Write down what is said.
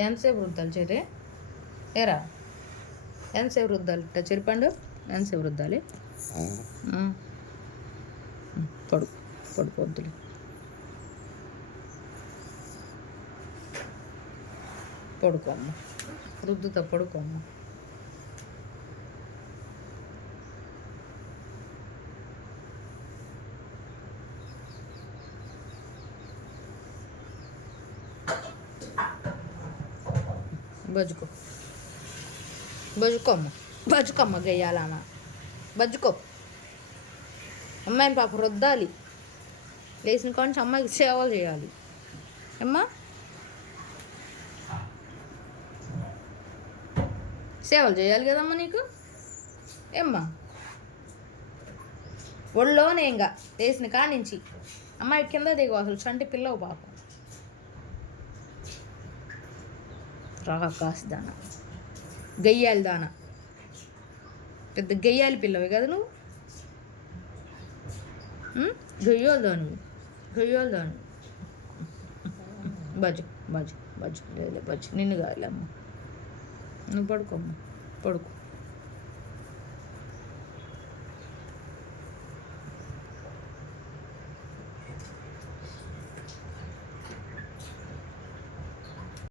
ఎంతసేపు రుద్దాలి చెర్రి? ఏరా ఎంతసేపు రుద్దాలి? ఇట్లా చెరిపండు ఎంతసేపు రుద్దాలి? పడుకు పడుకోవద్దులే. పడుకోమ్మ, రుద్దుతా పడుకోమ్మ. బజ్జుకో బజ్జుకోమ్మ, బజ్జుకోమ్మ గయ్యాలన్న బజ్జుకో. అమ్మాయిని పాప రుద్దాలి, లేచిన కొంచెం అమ్మాయికి సేవలు చేయాలి. అమ్మా సేవలు చేయాలి కదమ్మా నీకు. ఏమ్మా ఒళ్ళోనే ఇంకా లేచిన కాడి నుంచి అమ్మాయి కింద దిగు, అసలు చంటి పిల్లవు పాపం. రాకాసి దాన, గయ్యాలి దాన, పెద్ద గయ్యాలి పిల్లవి కదా నువ్వు. గయ్యాలి దాను, గయ్యాలి దాను. బజ్జు బజ్జు బజ్జు లేదు బజ్జు, నిన్ను కాదులేమ్మ. నువ్వు పడుకోమ్మ, పడుకో.